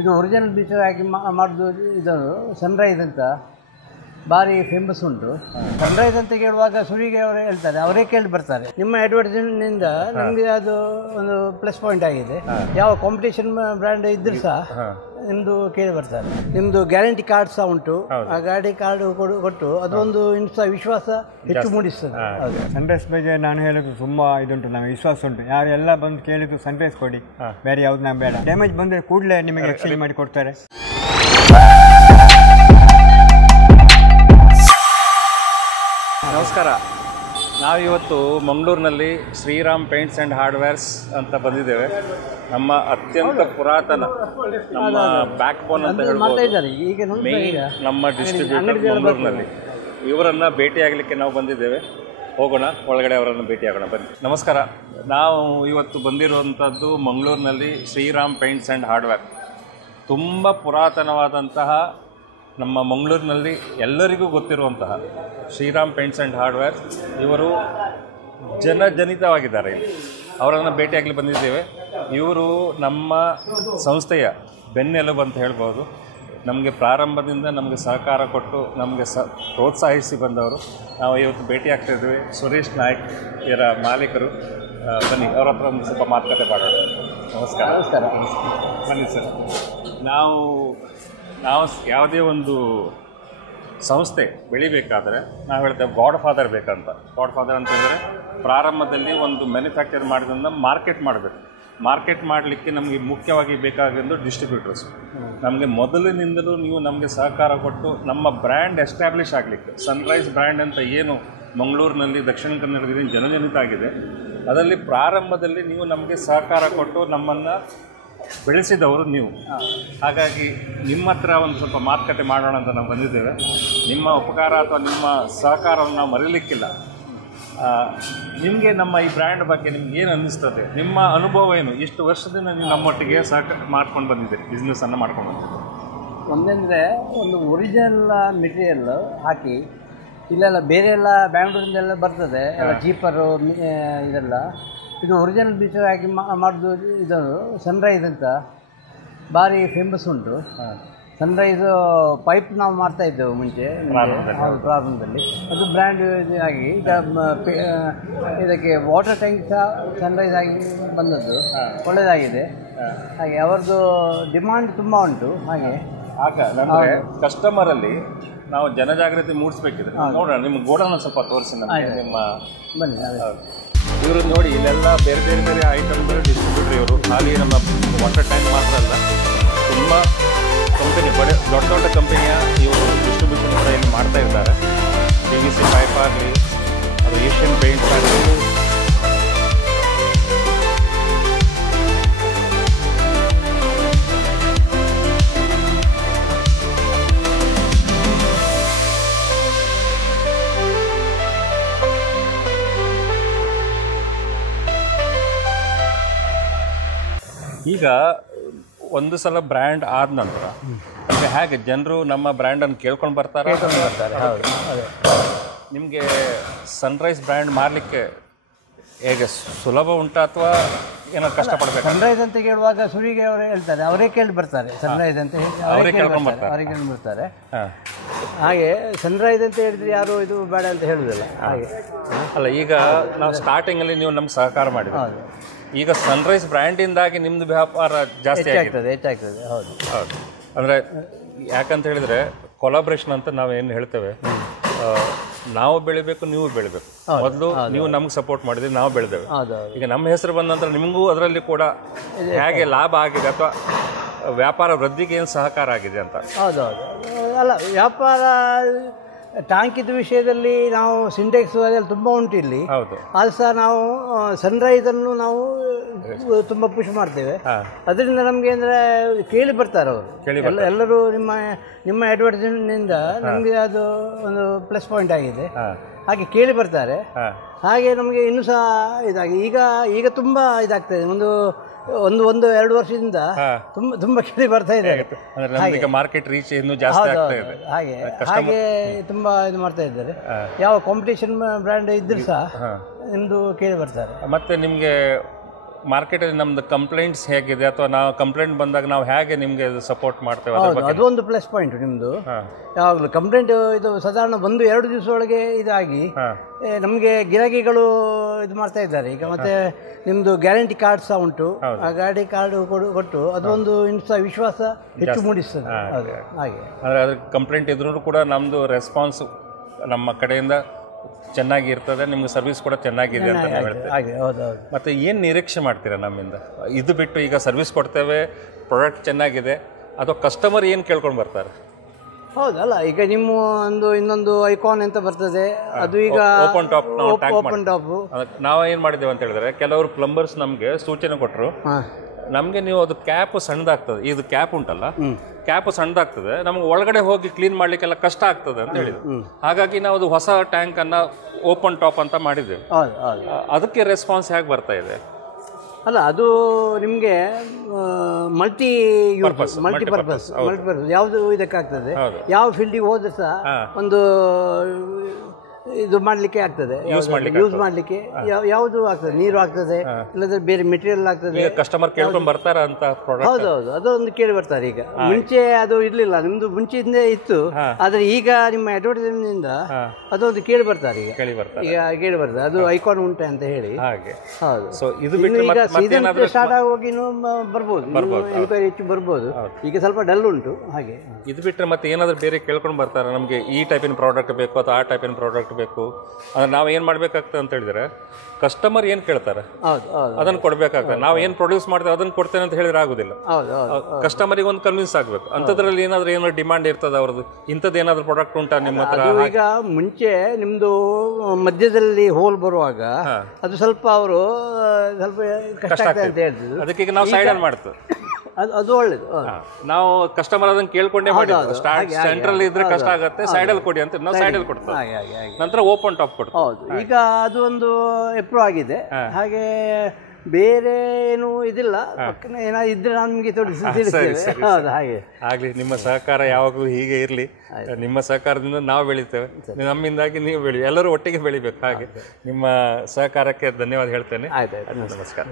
ಇದು original beach ಹಾಕಿ ಮಾಡೋದು. ಇದು ಸನ್ರೈಸ್ ಅಂತ ಭಾರಿ ಫೇಮಸ್ ಉಂಟು. ಸನ್ರೈಸ್ ಅಂತ ಕೇಳುವಾಗ ಸುಳಿಗೆ ಅವರು ಹೇಳ್ತಾರೆ, ಅವರೇ ಕೇಳಿ ಬರ್ತಾರೆ. ನಿಮ್ಮ ಅಡ್ವರ್ಟೈಸ್ಮೆಂಟ್ನಿಂದ ನಮಗೆ ಅದು ಒಂದು ಪ್ಲಸ್ ಪಾಯಿಂಟ್ ಆಗಿದೆ. ಯಾವ ಕಾಂಪಿಟೇಷನ್ ಬ್ರ್ಯಾಂಡ್ ಇದ್ರೂ ಸಹ ನಿಮ್ಮದು ಕೇಳಿ ಬರ್ತಾರೆ. ನಿಮ್ಮದು ಗ್ಯಾರಂಟಿ ಕಾರ್ಡ್ ಸಹ ಉಂಟು. ಆ ಗ್ಯಾರಂಟಿ ಕಾರ್ಡ್ ಕೊಟ್ಟು ಅದೊಂದು ವಿಶ್ವಾಸ ಹೆಚ್ಚು ಮೂಡಿಸ್ತದೆ. ಸನ್ರೈಸ್ ಬಗ್ಗೆ ನಾನು ಹೇಳೋದು ತುಂಬ ಇದುಂಟು, ನಮಗೆ ವಿಶ್ವಾಸ ಉಂಟು. ಯಾರೆಲ್ಲ ಬಂದು ಕೇಳಿದ್ರು ಸನ್ರೈಸ್ ಕೊಡಿ, ಬೇರೆ ಯಾವ್ದು ನಾವು ಬೇಡ. ಡ್ಯಾಮೇಜ್ ಬಂದರೆ ಕೂಡಲೇ ನಿಮಗೆ ಎಕ್ಸ್ಚೇಂಜ್ ಮಾಡಿ ಕೊಡ್ತಾರೆ. ನಮಸ್ಕಾರ. ನಾವಿವತ್ತು ಮಂಗಳೂರಿನಲ್ಲಿ ಶ್ರೀರಾಮ್ ಪೇಂಟ್ಸ್ ಆ್ಯಂಡ್ ಹಾರ್ಡ್ವೇರ್ಸ್ ಅಂತ ಬಂದಿದ್ದೇವೆ. ನಮ್ಮ ಅತ್ಯಂತ ಪುರಾತನ, ನಮ್ಮ ಬ್ಯಾಕ್ ಬೋನ್ ಅಂತ ಹೇಳ್ಬೋದು, ಮೇನ್ ನಮ್ಮ ಡಿಸ್ಟ್ರಿಬ್ಯೂಟರ್ ಮಂಗಳೂರಿನಲ್ಲಿ. ಇವರನ್ನು ಭೇಟಿಯಾಗಲಿಕ್ಕೆ ನಾವು ಬಂದಿದ್ದೇವೆ. ಹೋಗೋಣ, ಒಳಗಡೆ ಅವರನ್ನು ಭೇಟಿಯಾಗೋಣ, ಬನ್ನಿ. ನಮಸ್ಕಾರ. ನಾವು ಇವತ್ತು ಬಂದಿರುವಂಥದ್ದು ಮಂಗಳೂರಿನಲ್ಲಿ ಶ್ರೀರಾಮ್ ಪೇಂಟ್ಸ್ ಆ್ಯಂಡ್ ಹಾರ್ಡ್ವೇರ್. ತುಂಬ ಪುರಾತನವಾದಂತಹ, ನಮ್ಮ ಮಂಗಳೂರಿನಲ್ಲಿ ಎಲ್ಲರಿಗೂ ಗೊತ್ತಿರುವಂತಹ ಶ್ರೀರಾಮ್ ಪೇಂಟ್ಸ್ ಆ್ಯಂಡ್ ಹಾರ್ಡ್ವೇರ್. ಇವರು ಜನಜನಿತವಾಗಿದ್ದಾರೆ. ಇಲ್ಲಿ ಅವರನ್ನು ಭೇಟಿಯಾಗಲಿ ಬಂದಿದ್ದೇವೆ. ಇವರು ನಮ್ಮ ಸಂಸ್ಥೆಯ ಬೆನ್ನೆಲುಬು ಅಂತ ಹೇಳ್ಬೋದು. ನಮಗೆ ಪ್ರಾರಂಭದಿಂದ ನಮಗೆ ಸಹಕಾರ ಕೊಟ್ಟು ನಮಗೆ ಪ್ರೋತ್ಸಾಹಿಸಿ ಬಂದವರು. ನಾವು ಇವತ್ತು ಭೇಟಿ ಆಗ್ತಾಯಿದ್ದೇವೆ. ಸುರೇಶ್ ನಾಯ್ಕ್ ಇವರ ಮಾಲೀಕರು. ಬನ್ನಿ, ಅವ್ರ ಹತ್ರ ಒಂದು ಸ್ವಲ್ಪ ಮಾತುಕತೆ ಮಾಡೋಣ. ನಮಸ್ಕಾರ. ನಮಸ್ಕಾರ. ಬನ್ನಿ ಸರ್. ನಾವು ಯಾವುದೇ ಒಂದು ಸಂಸ್ಥೆ ಬೆಳಿಬೇಕಾದ್ರೆ ನಾವು ಹೇಳ್ತೇವೆ ಗಾಡ್ ಫಾದರ್ ಬೇಕಂತ. ಗಾಡ್ ಫಾದರ್ ಅಂತಂದರೆ ಪ್ರಾರಂಭದಲ್ಲಿ ಒಂದು ಮ್ಯಾನುಫ್ಯಾಕ್ಚರ್ ಮಾಡಿದ್ರಿಂದ ಮಾರ್ಕೆಟ್ ಮಾಡಬೇಕು. ಮಾರ್ಕೆಟ್ ಮಾಡಲಿಕ್ಕೆ ನಮಗೆ ಮುಖ್ಯವಾಗಿ ಬೇಕಾಗಿದ್ದು ಡಿಸ್ಟ್ರಿಬ್ಯೂಟರ್ಸ್. ನಮಗೆ ಮೊದಲಿನಿಂದಲೂ ನೀವು ನಮಗೆ ಸಹಕಾರ ಕೊಟ್ಟು ನಮ್ಮ ಬ್ರ್ಯಾಂಡ್ ಎಸ್ಟಾಬ್ಲಿಷ್ ಆಗಲಿಕ್ಕೆ, ಸನ್ರೈಸ್ ಬ್ರ್ಯಾಂಡ್ ಅಂತ ಏನು ಮಂಗಳೂರಿನಲ್ಲಿ ದಕ್ಷಿಣ ಕನ್ನಡದಲ್ಲಿ ಜನಜನಿತ ಆಗಿದೆ, ಅದರಲ್ಲಿ ಪ್ರಾರಂಭದಲ್ಲಿ ನೀವು ನಮಗೆ ಸಹಕಾರ ಕೊಟ್ಟು ನಮ್ಮನ್ನು ಬೆಳೆಸಿದವರು ನೀವು. ಹಾಗಾಗಿ ನಿಮ್ಮ ಹತ್ರ ಒಂದು ಸ್ವಲ್ಪ ಮಾತುಕತೆ ಮಾಡೋಣ ಅಂತ ನಾವು ಬಂದಿದ್ದೇವೆ. ನಿಮ್ಮ ಉಪಕಾರ ಅಥವಾ ನಿಮ್ಮ ಸಹಕಾರವನ್ನು ನಾವು ಮರೀಲಿಕ್ಕಿಲ್ಲ. ನಿಮಗೆ ನಮ್ಮ ಈ ಬ್ರ್ಯಾಂಡ್ ಬಗ್ಗೆ ನಿಮ್ಗೆ ಏನು ಅನ್ನಿಸ್ತದೆ? ನಿಮ್ಮ ಅನುಭವ ಏನು? ಎಷ್ಟು ವರ್ಷದಿಂದ ನೀವು ನಮ್ಮೊಟ್ಟಿಗೆ ಮಾಡ್ಕೊಂಡು ಬಂದಿದ್ದೀರಿ, ಬಿಸ್ನೆಸ್ಸನ್ನು ಮಾಡ್ಕೊಂಡು ಬಂದಿದ್ದೀರಿ? ಒಂದಂದರೆ ಒಂದು ಒರಿಜಿನಲ್ ಮೆಟೀರಿಯಲ್ ಹಾಕಿ, ಇಲ್ಲೆಲ್ಲ ಬೇರೆ ಎಲ್ಲ ಬ್ಯಾಂಗ್ಳೂರಿಂದೆಲ್ಲ ಬರ್ತದೆ, ಎಲ್ಲ ಚೀಪರು ಇದೆಲ್ಲ. ಇದು ಒರಿಜಿನಲ್ ಬೀಚ್ ಹಾಕಿ ಮಾಡೋದು. ಇದು ಸನ್ರೈಸ್ ಅಂತ ಭಾರಿ ಫೇಮಸ್ ಉಂಟು. ಸನ್ರೈಸು ಪೈಪ್ ನಾವು ಮಾಡ್ತಾಯಿದ್ದೆವು ಮುಂಚೆ ಪ್ರಾರಂಭದಲ್ಲಿ. ಅದು ಬ್ರ್ಯಾಂಡ್ ಆಗಿ ಈಗ ಇದಕ್ಕೆ ವಾಟರ್ ಟ್ಯಾಂಕ್ ಸಹ ಸನ್ರೈಸ್ ಆಗಿ ಬಂದದ್ದು ಒಳ್ಳೆಯದಾಗಿದೆ. ಹಾಗೆ ಅವರದ್ದು ಡಿಮಾಂಡ್ ತುಂಬ ಉಂಟು. ಹಾಗೆ ಅಂದರೆ ಕಸ್ಟಮರಲ್ಲಿ ನಾವು ಜನಜಾಗೃತಿ ಮೂಡಿಸ್ಬೇಕಿದೆ. ನೋಡೋಣ, ನಿಮ್ಮ ಗೋಡನ್ನು ಸ್ವಲ್ಪ ತೋರಿಸಿ ನಮಗೆ. ನಿಮ್ಮ ಬನ್ನಿ. ಇವರು ನೋಡಿ, ಇಲ್ಲೆಲ್ಲ ಬೇರೆ ಬೇರೆ ಬೇರೆ ಐಟಮ್ಗಳು ಡಿಸ್ಟ್ರಿಬ್ಯೂಟರ್ ಇವರು. ಖಾಲಿ ನಮ್ಮ ವಾಟರ್ ಟ್ಯಾಂಕ್ ಮಾತ್ರ ಅಲ್ಲ, ತುಂಬ ಕಂಪನಿ, ದೊಡ್ಡ ದೊಡ್ಡ ಕಂಪನಿಯ ಇವರು ಡಿಸ್ಟ್ರಿಬ್ಯೂಷನ್ ಕೂಡ ಇಲ್ಲಿ ಮಾಡ್ತಾ ಇದ್ದಾರೆ. PVC ಪೈಪ್ ಆಗಲಿ, ಅದು ಏಷ್ಯನ್ ಪೇಂಟ್ಸ್ ಆಗಲಿ. ಈಗ ಒಂದು ಸಲ ಬ್ರ್ಯಾಂಡ್ ಆದ ನಂತರ ಹೇಗೆ ಜನರು ನಮ್ಮ ಬ್ರ್ಯಾಂಡನ್ನು ಕೇಳ್ಕೊಂಡು ಬರ್ತಾರೆ? ಹೌದು. ನಿಮಗೆ ಸನ್ರೈಸ್ ಬ್ರ್ಯಾಂಡ್ ಮಾಡಲಿಕ್ಕೆ ಹೇಗೆ ಸುಲಭ ಉಂಟಾ ಅಥವಾ ಏನೋ ಕಷ್ಟಪಡಬೇಕು? ಸನ್ರೈಸ್ ಅಂತ ಕೇಳುವಾಗ ಸುಳಿಗೆ ಅವರು ಹೇಳ್ತಾರೆ, ಅವರೇ ಕೇಳಿ ಬರ್ತಾರೆ. ಸನ್ರೈಸ್ ಅಂತ ಹೇಳಿ ಅವರೇ ಕೇಳಿ ಬರ್ತಾರೆ. ಹಾಗೆ ಸನ್ರೈಸ್ ಅಂತ ಹೇಳಿದ್ರೆ ಯಾರು ಇದು ಬೇಡ ಅಂತ ಹೇಳುವುದಿಲ್ಲ. ಹಾಗೆ ಅಲ್ಲ, ಈಗ ನಾವು ಸ್ಟಾರ್ಟಿಂಗಲ್ಲಿ ನೀವು ನಮ್ಗೆ ಸಹಕಾರ ಮಾಡಿದ್ರಿ. ಈಗ ಸನ್ರೈಸ್ ಬ್ರ್ಯಾಂಡಿಂದಾಗಿ ನಿಮ್ಮದು ವ್ಯಾಪಾರ ಜಾಸ್ತಿ ಹೆಚ್ಚಾಗ್ತದೆ. ಹೌದು ಹೌದು. ಅಂದರೆ ಯಾಕಂತ ಹೇಳಿದರೆ ಕೊಲಾಬ್ರೇಷನ್ ಅಂತ ನಾವು ಏನು ಹೇಳ್ತೇವೆ, ನಾವು ಬೆಳಿಬೇಕು, ನೀವು ಬೆಳಿಬೇಕು. ಮೊದಲು ನೀವು ನಮ್ಗೆ ಸಪೋರ್ಟ್ ಮಾಡಿದ್ರಿ, ನಾವು ಬೆಳೆದೇವೆ. ಈಗ ನಮ್ಮ ಹೆಸರು ಬಂದ ನಂತರ ನಿಮಗೂ ಅದರಲ್ಲಿ ಕೂಡ ಹೇಗೆ ಲಾಭ ಆಗಿದೆ ಅಥವಾ ವ್ಯಾಪಾರ ವೃದ್ಧಿಗೆ ಏನು ಸಹಕಾರ ಆಗಿದೆ ಅಂತ? ಹೌದೌದು. ಅಲ್ಲ, ವ್ಯಾಪಾರ ಟ್ಯಾಂಕಿದ ವಿಷಯದಲ್ಲಿ ನಾವು ಸಿಂಟೆಕ್ಸ್ ಅದೆಲ್ಲ ತುಂಬ ಉಂಟು ಇಲ್ಲಿ. ಹೌದು. ಅದು ಸಹ ನಾವು ಸನ್ರೈಸನ್ನು ನಾವು ತುಂಬ ಪುಷ್ ಮಾಡ್ತೇವೆ. ಅದರಿಂದ ನಮಗೆ ಅಂದರೆ ಕೇಳಿ ಬರ್ತಾರೆ ಅವರು ಎಲ್ಲರೂ. ನಿಮ್ಮ ಅಡ್ವರ್ಟೈಸ್ಮೆಂಟ್ನಿಂದ ನಮಗೆ ಅದು ಒಂದು ಪ್ಲಸ್ ಪಾಯಿಂಟ್ ಆಗಿದೆ. ಹಾಗೆ ಕೇಳಿ ಬರ್ತಾರೆ. ಹಾಗೆ ನಮಗೆ ಇನ್ನೂ ಸಹ ಇದಾಗಿ ಈಗ ತುಂಬ ಇದಾಗ್ತದೆ. ಒಂದು 2 ವರ್ಷದಿಂದ ತುಂಬ ಕೇಳಿ ಬರ್ತಾ ಇದ್ದಾರೆ. ಮಾರ್ಕೆಟ್ ರೀಚ್ ಇನ್ನೂ ಜಾಸ್ತಿ ಆಗ್ತಾ ಇದೆ. ಹಾಗೆ ತುಂಬ ಇದು ಮಾಡ್ತಾ ಇದ್ದಾರೆ. ಯಾವ ಕಾಂಪಿಟೇಷನ್ ಬ್ರ್ಯಾಂಡ್ ಇದ್ರೂ ಸಹ ನಿಮ್ಮದು ಕೇಳಿ ಬರ್ತಾರೆ. ಮತ್ತೆ ನಿಮಗೆ ಮಾರ್ಕೆಟಲ್ಲಿ ನಮ್ದು ಕಂಪ್ಲೇಂಟ್ಸ್ ಹೇಗಿದೆ ಅಥವಾ ನಾವು ಕಂಪ್ಲೇಂಟ್ ಬಂದಾಗ ನಾವು ಹೇಗೆ ನಿಮಗೆ ಸಪೋರ್ಟ್ ಮಾಡ್ತೇವೆ ಹೌದು, ಅದೊಂದು ಪ್ಲಸ್ ಪಾಯಿಂಟ್ ನಿಮ್ಮದು. ಯಾವಾಗಲೂ ಕಂಪ್ಲೇಂಟ್ ಇದು ಸಾಧಾರಣ 1-2 ದಿವಸದೊಳಗೆ ಇದಾಗಿ ನಮಗೆ ಗಿರಾಕಿಗಳು ಇದು ಮಾಡ್ತಾ ಇದ್ದಾರೆ ಈಗ. ಮತ್ತೆ ನಿಮ್ಮದು ಗ್ಯಾರಂಟಿ ಕಾರ್ಡ್ ಸಹ ಉಂಟು, ಆ ಗ್ಯಾರಂಟಿ ಕಾರ್ಡ್ ಕೊಟ್ಟು ಅದೊಂದು ವಿಶ್ವಾಸ ಹೆಚ್ಚು ಮೂಡಿಸ್ತದೆ. ಹಾಗೆ ಅಂದರೆ ಅದ್ರ ಕಂಪ್ಲೇಂಟ್ ಇದ್ರೂ ಕೂಡ ನಮ್ಮದು ರೆಸ್ಪಾನ್ಸ್ ನಮ್ಮ ಕಡೆಯಿಂದ ಚೆನ್ನಾಗಿ ಇರ್ತದೆ, ನಿಮ್ಗೆ ಸರ್ವಿಸ್ ಕೂಡ ಚೆನ್ನಾಗಿದೆ ಅಂತ ಹೇಳ್ತೇವೆ. ಹಾಗೆ ಹೌದು ಹೌದು. ಮತ್ತು ಏನು ನಿರೀಕ್ಷೆ ಮಾಡ್ತೀರಾ ನಮ್ಮಿಂದ? ಇದು ಬಿಟ್ಟು ಈಗ ಸರ್ವಿಸ್ ಕೊಡ್ತೇವೆ, ಪ್ರಾಡಕ್ಟ್ ಚೆನ್ನಾಗಿದೆ, ಅಥವಾ ಕಸ್ಟಮರ್ ಏನು ಕೇಳ್ಕೊಂಡು ಬರ್ತಾರೆ? ಹೌದಲ್ಲ, ಈಗ ನಿಮ್ಮ ಇನ್ನೊಂದು ಐಕಾನ್ ಅಂತ ಬರ್ತದೆ, ಅದು ಈಗ ಓಪನ್ ಟಾಪ್ ಓಪನ್ ಟಾಪ್. ನಾವು ಏನು ಮಾಡಿದ್ದೇವೆ ಅಂತ ಹೇಳಿದ್ರೆ, ಕೆಲವರು ಪ್ಲಂಬರ್ಸ್ ನಮಗೆ ಸೂಚನೆ ಕೊಟ್ಟರು, ನಮಗೆ ನೀವು ಅದು ಕ್ಯಾಪ್ ಸಣ್ಣದಾಗ್ತದೆ, ಇದು ಕ್ಯಾಪ್ ಉಂಟಲ್ಲ ಕ್ಯಾಪ್ ಸಣ್ಣದಾಗ್ತದೆ, ನಮ್ಗೆ ಒಳಗಡೆ ಹೋಗಿ ಕ್ಲೀನ್ ಮಾಡ್ಲಿಕ್ಕೆಲ್ಲ ಕಷ್ಟ ಆಗ್ತದೆ ಅಂತ ಹೇಳಿದ್ರು. ಹಾಗಾಗಿ ನಾವು ಅದು ಹೊಸ ಟ್ಯಾಂಕ್ ಅನ್ನ ಓಪನ್ ಟಾಪ್ ಅಂತ ಮಾಡಿದ್ದೇವೆ. ಅದಕ್ಕೆ ರೆಸ್ಪಾನ್ಸ್ ಹೇಗೆ ಬರ್ತಾ ಇದೆ? ಅಲ್ಲ, ಅದು ನಿಮಗೆ ಮಲ್ಟಿಪರ್ಪಸ್ ಯಾವುದು ಇದಕ್ಕಾಗ್ತದೆ, ಯಾವ ಫೀಲ್ಡಿಗೆ ಹೋದ್ರೆ ಸಹ ಒಂದು ಇದು ಮಾಡಲಿಕ್ಕೆ ಆಗ್ತದೆ, ಯೂಸ್ ಮಾಡಲಿಕ್ಕೆ ಯಾವುದು ಆಗ್ತದೆ, ನೀರು ಆಗ್ತದೆ, ಇಲ್ಲದ್ರೆ ಬೇರೆ ಮೆಟೀರಿಯಲ್ ಆಗ್ತದೆ. ಕಸ್ಟಮರ್ ಕೇಳ್ಕೊಂಡು ಬರ್ತಾರ ಅಂತ? ಹೌದೌದು, ಅದೊಂದು ಕೇಳಿ ಬರ್ತಾರೆ. ಈಗ ಮುಂಚೆ ಅದು ಇರ್ಲಿಲ್ಲ, ನಿಮ್ದು ಮುಂಚೆಯಿಂದ ಇತ್ತು, ಆದ್ರೆ ಈಗ ನಿಮ್ಮ ಅಡ್ವರ್ಟೈಸ್ಮೆಂಟ್ ಇಂದ ಅದೊಂದು ಕೇಳಿ ಬರ್ತಾರೆ. ಈಗ ಕೇಳಿ ಬರ್ತಾರೆ, ಅದು ಐಕಾನ್ ಉಂಟೆ ಅಂತ ಹೇಳಿ. ಹೌದು. ಈಗ ಸೀಸನ್ ಸ್ಟಾರ್ಟ್ ಆಗೋಗಿ ಬರ್ಬೋದು, ಎನ್ಕ್ವೈರಿ ಹೆಚ್ಚು ಬರ್ಬೋದು. ಈಗ ಸ್ವಲ್ಪ ಡಲ್ ಉಂಟು. ಹಾಗೆ ಇದು ಬಿಟ್ಟರೆ ಮತ್ತೆ ಏನಾದ್ರು ಬೇರೆ ಕೇಳ್ಕೊಂಡು ಬರ್ತಾರೆ, ನಮಗೆ ಈ ಟೈಪಿನ ಪ್ರಾಡಕ್ಟ್ ಬೇಕು ಅಥವಾ ಆ ಟೈಪಿನ ಪ್ರಾಡಕ್ಟ್ ಬೇಕು ಅಂದ್ರೆ ನಾವು ಏನು ಮಾಡ್ಬೇಕಾಗ್ತದೆ ಅಂತ ಹೇಳಿದ್ರೆ, ಕಸ್ಟಮರ್ ಏನು ಕೇಳ್ತಾರೆ ಅದನ್ನು ಕೊಡ್ಬೇಕಾಗ್ತದೆ. ನಾವು ಏನು ಪ್ರೊಡ್ಯೂಸ್ ಮಾಡ್ತೇವೆ ಅದನ್ನು ಕೊಡ್ತೇನೆ ಅಂತ ಹೇಳಿದ್ರೆ ಆಗುದಿಲ್ಲ. ಕಸ್ಟಮರಿಗೆ ಒಂದು ಕನ್ವಿನ್ಸ್ ಆಗ್ಬೇಕು. ಅಂಥದ್ರಲ್ಲಿ ಏನಾದ್ರು ಡಿಮಾಂಡ್ ಇರ್ತದೆ ಅವ್ರದ್ದು, ಇಂಥದ್ದು ಏನಾದ್ರು ಪ್ರಾಡಕ್ಟ್ ಉಂಟಾ ನಿಮ್ಮ ಹತ್ರ? ಈಗ ಮುಂಚೆ ನಿಮ್ದು ಮಧ್ಯದಲ್ಲಿ ಹೋಲ್ ಬರುವಾಗ ಅದು ಸ್ವಲ್ಪ ಅವರು ಸ್ವಲ್ಪ ಕಷ್ಟ ಆಗ್ತದೆ ಅಂತ ಹೇಳ್ತಿದ್ರು. ಅದಕ್ಕೆ ನಾವು ಸೈಡ್ ಅಲ್ಲಿ ಮಾಡ್ತೇವೆ. ಅದು ಒಳ್ಳೇದು. ನಾವು ಕಸ್ಟಮರ್ ಅದನ್ನ ಕೇಳ್ಕೊಂಡೇ ಮಾಡಿದ್ವಿ. ಸ್ಟಾರ್ಟ್ ಸೆಂಟ್ರಲ್ ಇದ್ರೆ ಕಷ್ಟ ಆಗುತ್ತೆ, ಸೈಡಲ್ಲಿ ಕೊಡಿ ಅಂತ ನಾವು ಸೈಡಲ್ಲಿ ಕೊಡ್ತೇವೆ, ನಂತರ ಓಪನ್ ಟಾಪ್ ಕೊಡ್ತೇವೆ. ಹೌದು, ಈಗ ಅದು ಒಂದು ಎಪ್ರೂವ್ ಆಗಿದೆ. ಹಾಗೆ ಬೇರೆ ಏನು ಇದಿಲ್ಲ, ಏನಾದ್ರು ಇದ್ರೆ ನಾನು ನಿಮಗೆ ತಿಳಿಸ್ತೇವೆ. ಹೌದು, ಹಾಗೆ ಆಗ್ಲಿ. ನಿಮ್ಮ ಸಹಕಾರ ಯಾವಾಗಲೂ ಹೀಗೆ ಇರಲಿ. ನಿಮ್ಮ ಸಹಕಾರದಿಂದ ನಾವು ಬೆಳಿತೇವೆ, ನಮ್ಮಿಂದಾಗಿ ನೀವು ಬೆಳಿ, ಎಲ್ಲರೂ ಒಟ್ಟಿಗೆ ಬೆಳಿಬೇಕು. ಹಾಗೆ ನಿಮ್ಮ ಸಹಕಾರಕ್ಕೆ ಧನ್ಯವಾದ ಹೇಳ್ತೇನೆ. ಆಯ್ತು, ನಮಸ್ಕಾರ.